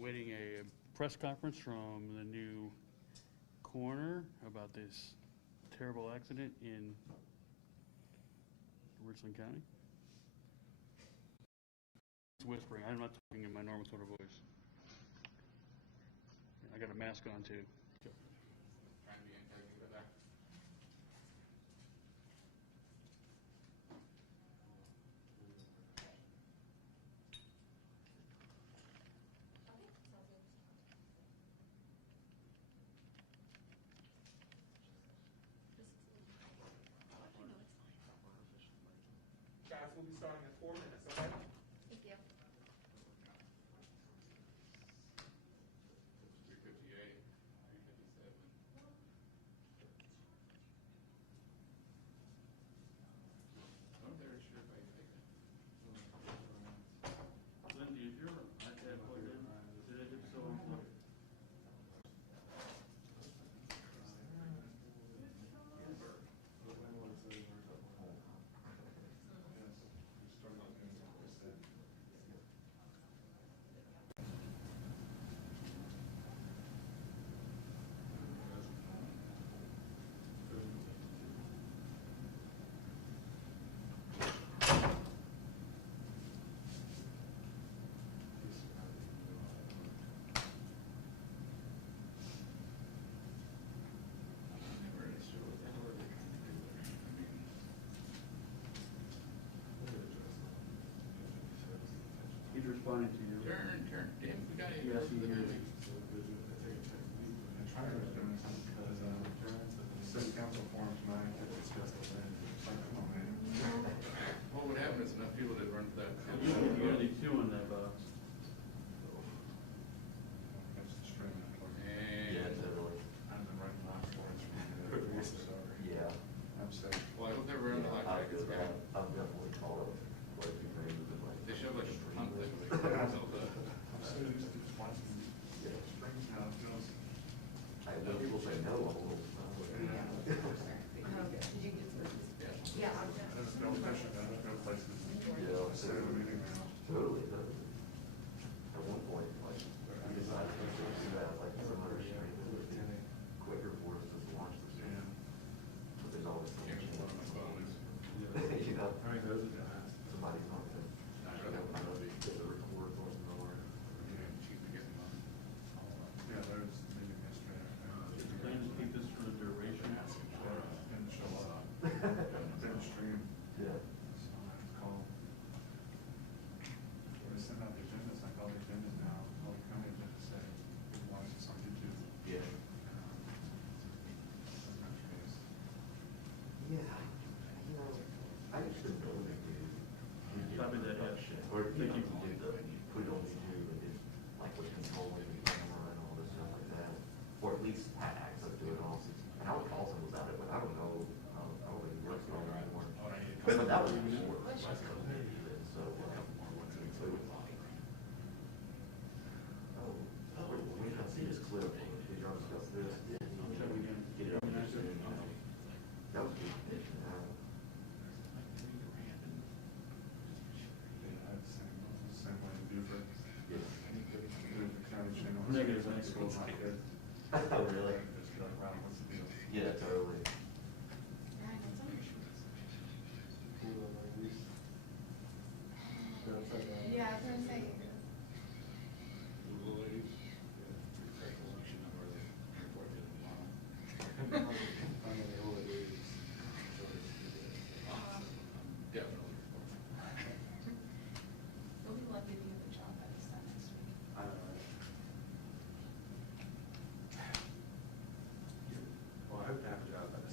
awaiting a press conference from the new coroner about this terrible accident in Richland County. It's whispering. I'm not talking in my normal sort of voice. I got a mask on too. Guys, we'll be starting in 4 minutes, okay? Thank you. 358, 357. I'm very sure if I take it. Lindy, is your iPad plugged in? Did I do so? He's responding to you. Turn. Damn, we got it. Yes, he hears you. City council forum tonight, it's just a thing. It's like, come on, man. What would happen is enough people that run for that. You're gonna need two in that box. That's the string. And totally. I've been writing lots of words from the sorry. Yeah. I'm safe. well, I hope they're running like I've that. definitely called it quite a few things. They show like a front thing. They put themselves up. I'm so used to just watching strings now, it feels. I know people say no all the time. Did you get some? Yeah. There's no pressure, there's no places. Yeah. Instead of a meeting now. Totally. At one point, like, we decided to do that, like, some other street, it would be quicker for us to launch the stream. But there's always something. Can't run my phone. You know, I mean, those are the guys. somebody's not gonna, get the record on the door. Yeah, there's meeting yesterday. Plan to keep this for the duration. In the show up. Didn't stream. Yeah. So I have to call. They send out the agendas, like all the agendas now, all the county agendas say, you can watch this on YouTube. Yeah. Sometimes it's. Yeah, you know, I just didn't know they do. Copy that, yeah. Or you know, you do the, you put it on YouTube and it, like with controlling the camera and all this stuff like that. Or at least had access to it all. And Howard Paulson was at it, but I don't know, I don't think he works on it anymore. But that was before, like, so. We didn't see this clip, we drove stuff this. Get it on the YouTube. That was good. Yeah, I had the same way in Buford. Yeah. The county channel. Negative, High school, my kid. Oh, really? Just be like, wow, what's the deal? Yeah, totally. Yeah, I was gonna say. Definitely. We'll be lucky to get the job by this time next week. I don't know. Well, I hope to have a job by the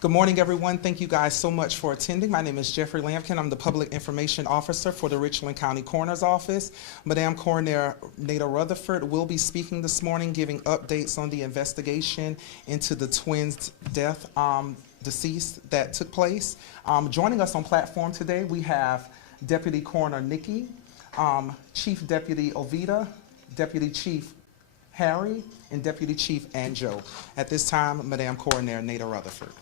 Good morning, everyone. Thank you guys so much for attending. My name is Jeffrey Lampkin. I'm the Public Information Officer for the Richland County Coroner's Office. Madam Coroner Nada Rutherford will be speaking this morning, giving updates on the investigation into the twins' death, deceased that took place. Joining us on platform today, we have Deputy Coroner Nikki, Chief Deputy Ovita, Deputy Chief Harry, and Deputy Chief Anjo. At this time, Madam Coroner Nada Rutherford.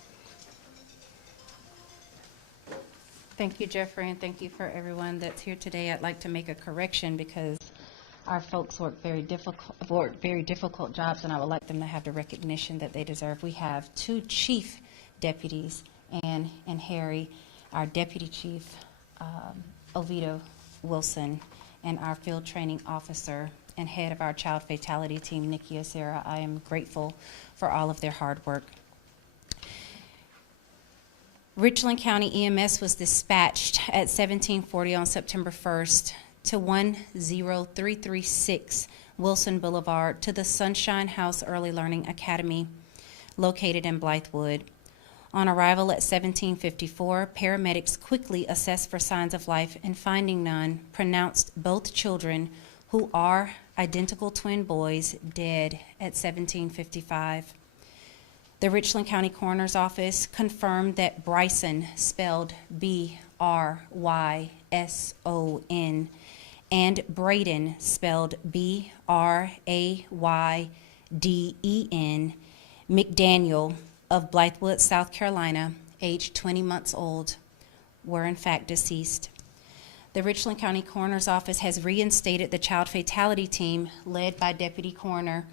Thank you, Jeffrey, and thank you for everyone that's here today. I'd like to make a correction because our folks work very difficult jobs, and I would like them to have the recognition that they deserve. We have 2 chief deputies, Ann and Harry, our deputy chief, Ovita Wilson, and our field training officer and head of our child fatality team, Nikki Acera. I am grateful for all of their hard work. Richland County EMS was dispatched at 1740 on September 1st to 10336 Wilson Boulevard to the Sunshine House Early Learning Academy located in Blythewood. On arrival at 1754, paramedics quickly assessed for signs of life and finding none, pronounced both children, who are identical twin boys, dead at 1755. The Richland County Coroner's Office confirmed that Bryson, spelled B-R-Y-S-O-N, and Braden, spelled B-R-A-Y-D-E-N, McDaniel of Blythewood, South Carolina, aged 20 months old, were in fact deceased. The Richland County Coroner's Office has reinstated the child fatality team led by Deputy Coroner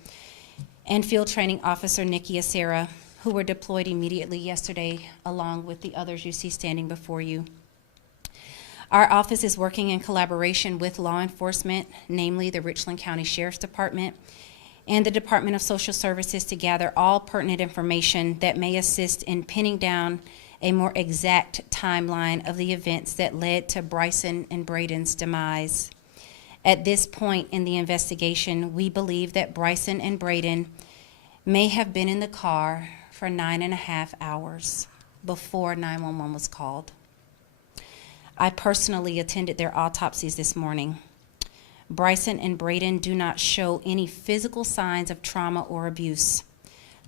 and Field Training Officer Nikki Acera, who were deployed immediately yesterday, along with the others you see standing before you. Our office is working in collaboration with law enforcement, namely the Richland County Sheriff's Department and the Department of Social Services, to gather all pertinent information that may assist in pinning down a more exact timeline of the events that led to Bryson and Braden's demise. At this point in the investigation, we believe that Bryson and Braden may have been in the car for 9.5 hours before 911 was called. I personally attended their autopsies this morning. Bryson and Braden do not show any physical signs of trauma or abuse.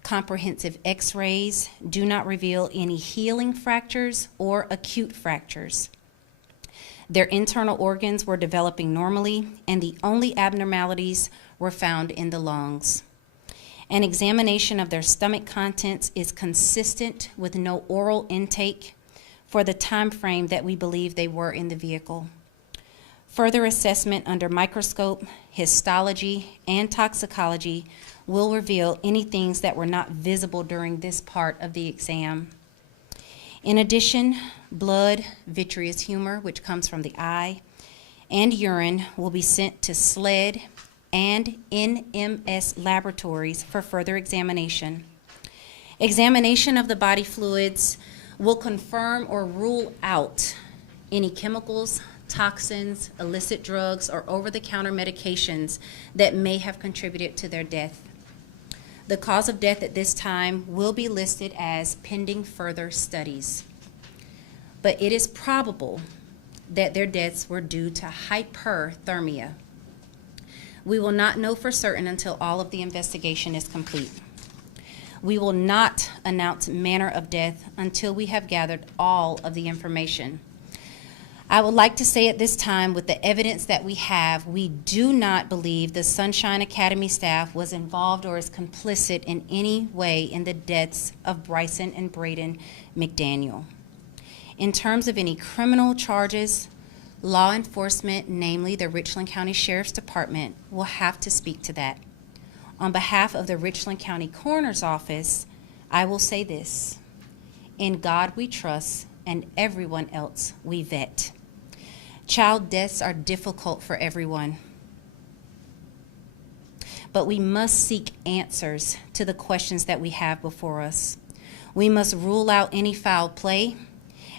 Comprehensive x-rays do not reveal any healing fractures or acute fractures. Their internal organs were developing normally, and the only abnormalities were found in the lungs. An examination of their stomach contents is consistent with no oral intake for the time frame that we believe they were in the vehicle. Further assessment under microscope, histology, and toxicology will reveal any things that were not visible during this part of the exam. In addition, blood, vitreous humor, which comes from the eye, and urine will be sent to SLED and NMS laboratories for further examination. Examination of the body fluids will confirm or rule out any chemicals, toxins, illicit drugs, or over-the-counter medications that may have contributed to their death. The cause of death at this time will be listed as pending further studies, but it is probable that their deaths were due to hyperthermia. We will not know for certain until all of the investigation is complete. We will not announce manner of death until we have gathered all of the information. I would like to say at this time, with the evidence that we have, we do not believe the Sunshine Academy staff was involved or is complicit in any way in the deaths of Bryson and Braden McDaniel. In terms of any criminal charges, law enforcement, namely the Richland County Sheriff's Department, will have to speak to that. On behalf of the Richland County Coroner's Office, I will say this: in God we trust, and everyone else we vet. Child deaths are difficult for everyone, but we must seek answers to the questions that we have before us. We must rule out any foul play,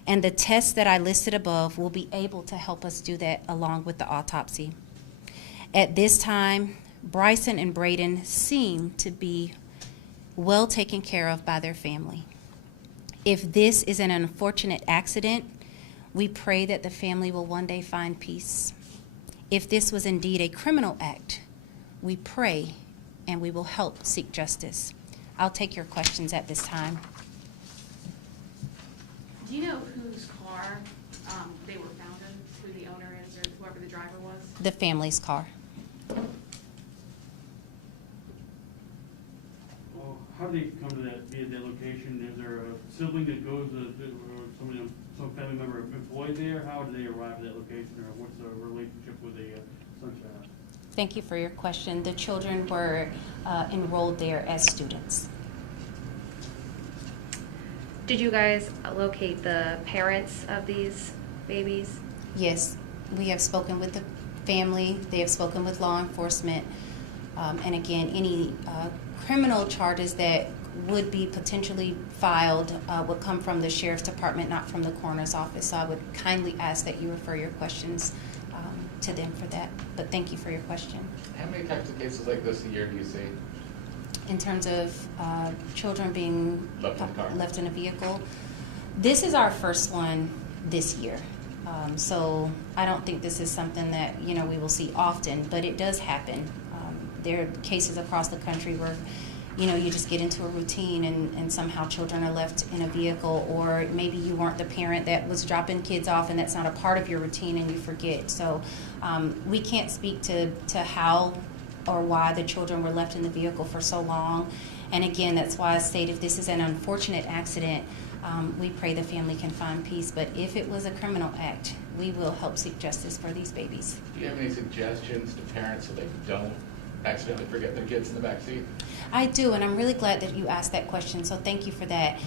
and the tests that I listed above will be able to help us do that along with the autopsy. At this time, Bryson and Braden seem to be well taken care of by their family. If this is an unfortunate accident, we pray that the family will one day find peace. If this was indeed a criminal act, we pray and we will help seek justice. I'll take your questions at this time. Do you know whose car they were found in, who the owner is, or whoever the driver was? The family's car. Well, how do they come to that, be at that location? Is there a sibling that goes, or somebody, some family member employed there? How do they arrive at that location, or what's the relationship with the sunshine? Thank you for your question. The children were enrolled there as students. Did you guys locate the parents of these babies? Yes, we have spoken with the family. They have spoken with law enforcement. And again, any criminal charges that would be potentially filed would come from the sheriff's department, not from the coroner's office. So I would kindly ask that you refer your questions to them for that. But thank you for your question. How many types of cases like this a year do you see? In terms of children being Left in the car. left in a vehicle, this is our first one this year. So I don't think this is something that, you know, we will see often, but it does happen. There are cases across the country where, you know, you just get into a routine and somehow children are left in a vehicle, or maybe you weren't the parent that was dropping kids off and that's not a part of your routine and you forget. So we can't speak to how or why the children were left in the vehicle for so long. And again, that's why I state if this is an unfortunate accident, we pray the family can find peace. But if it was a criminal act, we will help seek justice for these babies. Do you have any suggestions to parents so they don't accidentally forget their kids in the back seat? I do, and I'm really glad that you asked that question, so thank you for that.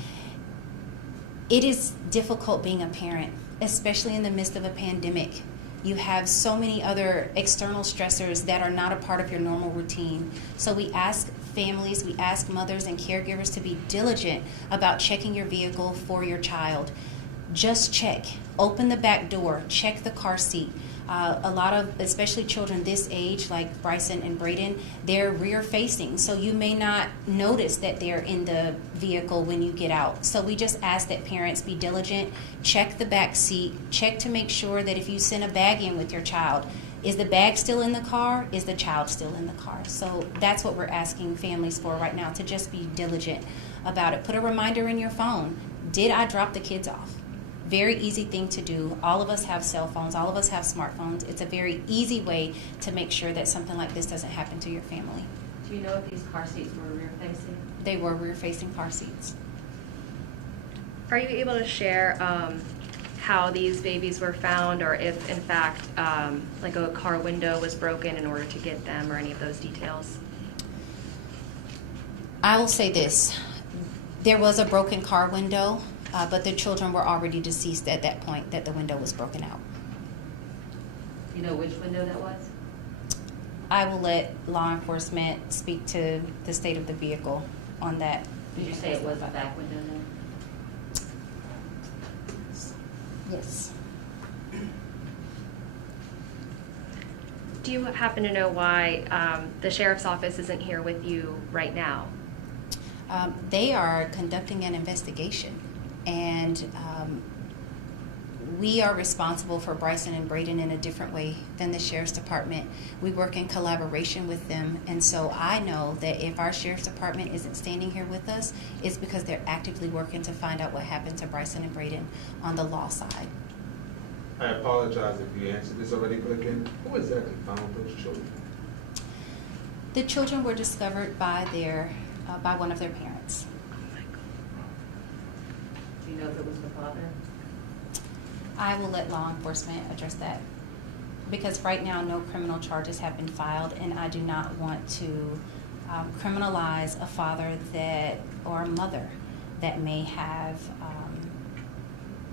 It is difficult being a parent, especially in the midst of a pandemic. You have so many other external stressors that are not a part of your normal routine. So we ask families, we ask mothers and caregivers to be diligent about checking your vehicle for your child. Just check. Open the back door. Check the car seat. A lot of, especially children this age, like Bryson and Braden, they're rear facing. So you may not notice that they're in the vehicle when you get out. So we just ask that parents be diligent, check the back seat, check to make sure that if you send a bag in with your child, is the bag still in the car? Is the child still in the car? So that's what we're asking families for right now, to just be diligent about it. Put a reminder in your phone. Did I drop the kids off? Very easy thing to do. All of us have cell phones. All of us have smartphones. It's a very easy way to make sure that something like this doesn't happen to your family. Do you know if these car seats were rear-facing? They were rear-facing car seats. Are you able to share how these babies were found, or if in fact like a car window was broken in order to get them, or any of those details? I will say this. There was a broken car window, but the children were already deceased at that point that the window was broken out. Do you know which window that was? I will let law enforcement speak to the state of the vehicle on that. Did you say it was the back window then? Yes. Do you happen to know why the sheriff's office isn't here with you right now? They are conducting an investigation, and we are responsible for Bryson and Braden in a different way than the sheriff's department. We work in collaboration with them, and so I know that if our sheriff's department isn't standing here with us, it's because they're actively working to find out what happened to Bryson and Braden on the law side. I apologize if you answered this already, but again, who exactly found those children? The children were discovered by by one of their parents. Do you know if it was the father? I will let law enforcement address that, because right now no criminal charges have been filed, and I do not want to criminalize a father or a mother that may have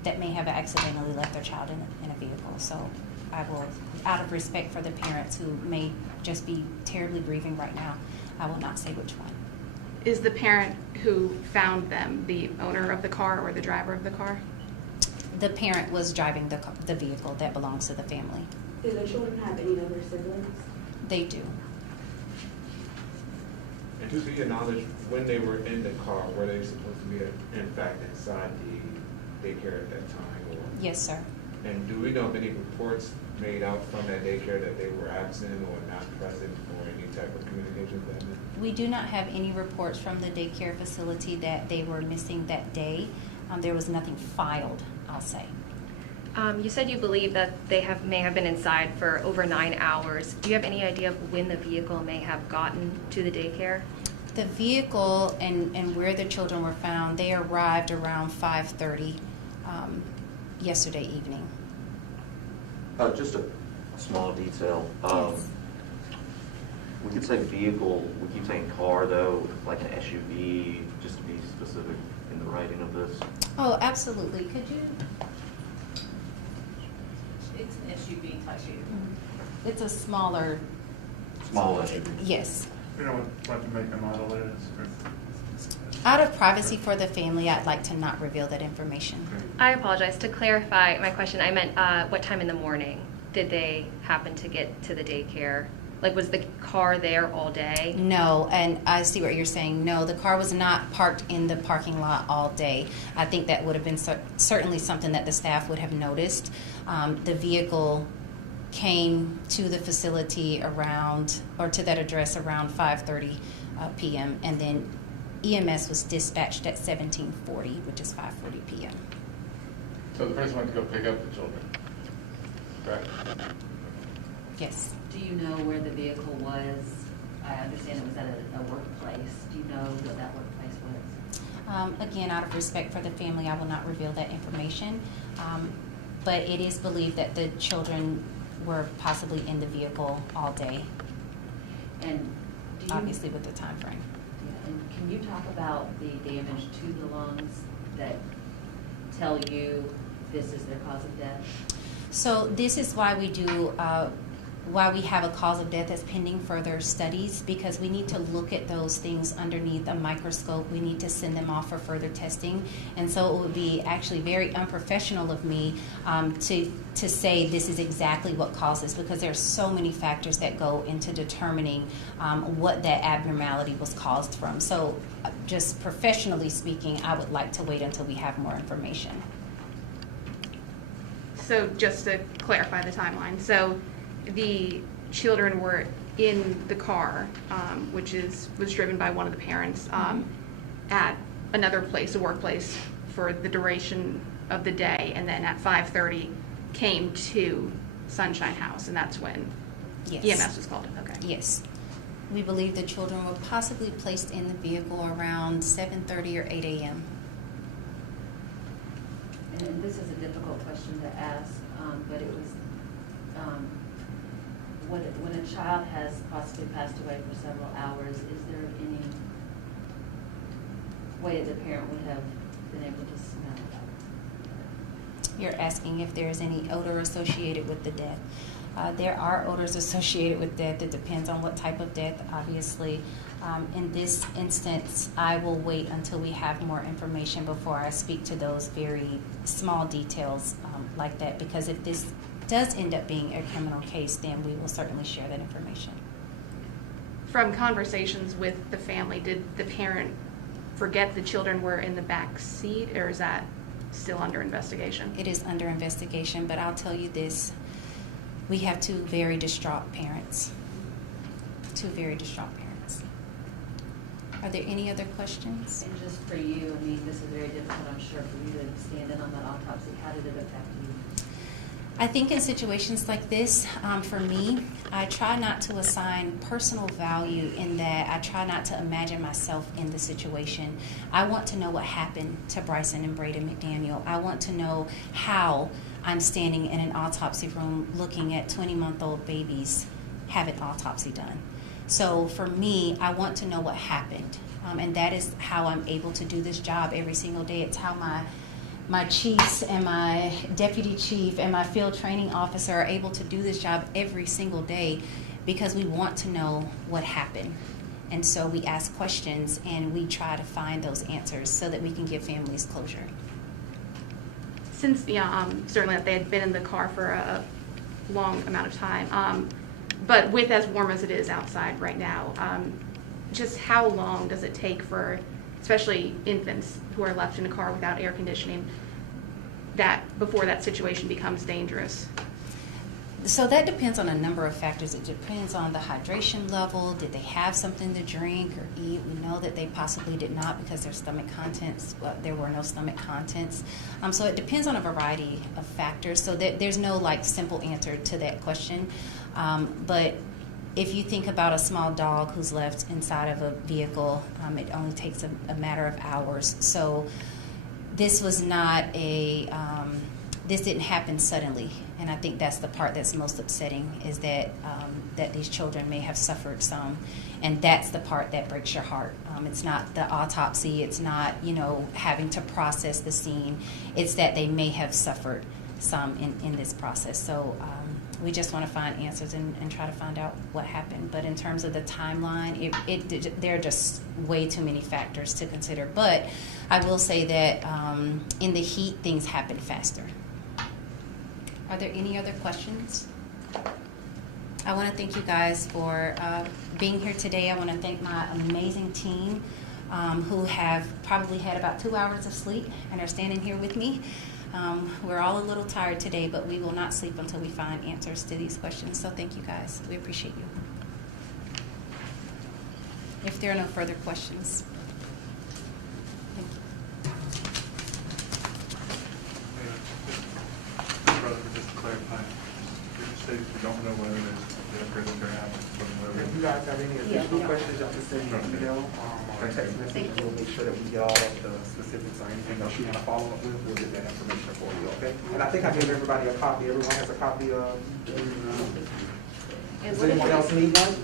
accidentally left their child in a vehicle. So I will, out of respect for the parents who may just be terribly grieving right now, I will not say which one. Is the parent who found them the owner of the car or the driver of the car? The parent was driving the vehicle that belongs to the family. Do the children have any other siblings? They do. And to your knowledge, when they were in the car, were they supposed to be in fact inside the daycare at that time? Or? Yes, sir. And do we know of any reports made out from that daycare that they were absent or not present or any type of communication with them? We do not have any reports from the daycare facility that they were missing that day. There was nothing filed, I'll say. You said you believe that they may have been inside for over 9 hours. Do you have any idea of when the vehicle may have gotten to the daycare? The vehicle and where the children were found, they arrived around 5:30 yesterday evening. Just a small detail. Yes. We could say vehicle, we keep saying car though, like an SUV, just to be specific in the writing of this. Oh, absolutely. Could you? It's an SUV type vehicle. It's a smaller. Small SUV. Yes. You know what the make and model is? Out of privacy for the family, I'd like to not reveal that information. I apologize. To clarify my question, I meant what time in the morning did they happen to get to the daycare? Like, was the car there all day? No, and I see what you're saying. No, the car was not parked in the parking lot all day. I think that would have been certainly something that the staff would have noticed. The vehicle came to the facility around, or to that address around 5:30 p.m. and then EMS was dispatched at 17:40, which is 5:40 p.m. So the person went to go pick up the children, correct? Yes. Do you know where the vehicle was? I understand it was at a workplace. Do you know what that workplace was? Again, out of respect for the family, I will not reveal that information. But it is believed that the children were possibly in the vehicle all day, And do you, obviously with the time frame. yeah, and can you talk about the damage to the lungs that tell you this is their cause of death? So this is why we do, why we have a cause of death as pending further studies, because we need to look at those things underneath a microscope. We need to send them off for further testing. And so it would be actually very unprofessional of me to say this is exactly what causes, because there are so many factors that go into determining what that abnormality was caused from. So just professionally speaking, I would like to wait until we have more information. So just to clarify the timeline, so the children were in the car, which was driven by one of the parents, at another place, a workplace, for the duration of the day, and then at 5:30 came to Sunshine House, and that's when Yes. EMS was called in. Okay. Yes. We believe the children were possibly placed in the vehicle around 7:30 or 8 a.m. And this is a difficult question to ask, but it was, when a child has possibly passed away for several hours, is there any way the parent would have been able to smell it? You're asking if there's any odor associated with the death. There are odors associated with death. It depends on what type of death, obviously. In this instance, I will wait until we have more information before I speak to those very small details like that, because if this does end up being a criminal case, then we will certainly share that information. From conversations with the family, did the parent forget the children were in the back seat, or is that still under investigation? It is under investigation, but I'll tell you this. We have two very distraught parents. Two very distraught parents. Are there any other questions? And just for you, I mean, this is very difficult, I'm sure, for you to stand in on that autopsy. How did it affect you? I think in situations like this, for me, I try not to assign personal value in that. I try not to imagine myself in the situation. I want to know what happened to Bryson and Braden McDaniel. I want to know how I'm standing in an autopsy room looking at 20-month-old babies have an autopsy done. So for me, I want to know what happened. And that is how I'm able to do this job every single day. It's how my chiefs and my deputy chief and my field training officer are able to do this job every single day, because we want to know what happened. And so we ask questions and we try to find those answers so that we can give families closure. Since, certainly that they had been in the car for a long amount of time, but with as warm as it is outside right now, just how long does it take for, especially infants who are left in a car without air conditioning, that before that situation becomes dangerous? So that depends on a number of factors. It depends on the hydration level. Did they have something to drink or eat? We know that they possibly did not because their stomach contents, there were no stomach contents. So it depends on a variety of factors. So there's no like simple answer to that question. But if you think about a small dog who's left inside of a vehicle, it only takes a matter of hours. So this was not this didn't happen suddenly. And I think that's the part that's most upsetting, is that that these children may have suffered some, and that's the part that breaks your heart. It's not the autopsy, it's not, you know, having to process the scene. It's that they may have suffered some in this process. So we just want to find answers and try to find out what happened. But in terms of the timeline, there are just way too many factors to consider. But I will say that in the heat, things happen faster. Are there any other questions? I want to thank you guys for being here today. I want to thank my amazing team who have probably had about 2 hours of sleep and are standing here with me. We're all a little tired today, but we will not sleep until we find answers to these questions. So thank you guys. We appreciate you. If there are no further questions. Thank you. Brother, just to clarify, you say you don't know whether the prison are happening, If you guys have any additional questions, y'all just send me an email or text message, and we'll make sure that we get all of the specifics or anything else you want to follow up with, we'll get that information for you, okay? And I think I gave everybody a copy. Everyone has a copy of, does anyone else need one?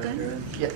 Good? Yeah.